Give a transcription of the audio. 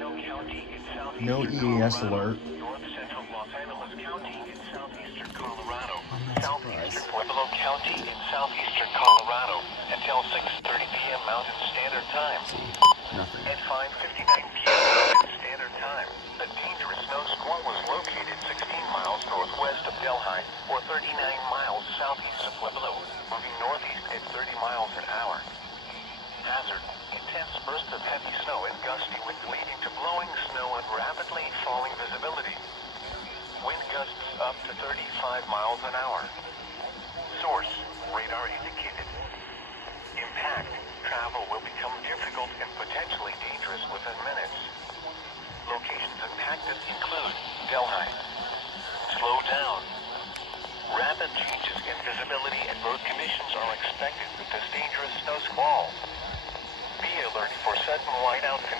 No EAS alert. North central Los Angeles County in southeastern Colorado. I'm not Southeastern surprised. Pueblo County in southeastern Colorado until 6:30 p.m. Mountain Standard Time. Nothing. At 5:59 p.m. Mountain Standard Time, a dangerous snow squall was located 16 miles northwest of Delhi, or 39 miles southeast of Pueblo, moving northeast at 30 miles an hour. Hazard: intense bursts of heavy snow and gusty wind leading to blowing snow and rapidly falling visibility. Wind gusts up to 35 miles an hour. Source: radar indicated. Impact: travel will become difficult and potentially dangerous within minutes. Locations impacted include Delhi. Slow down. Rapid changes in visibility and road conditions are expected with this dangerous snow squall. Be alert for sudden whiteout conditions.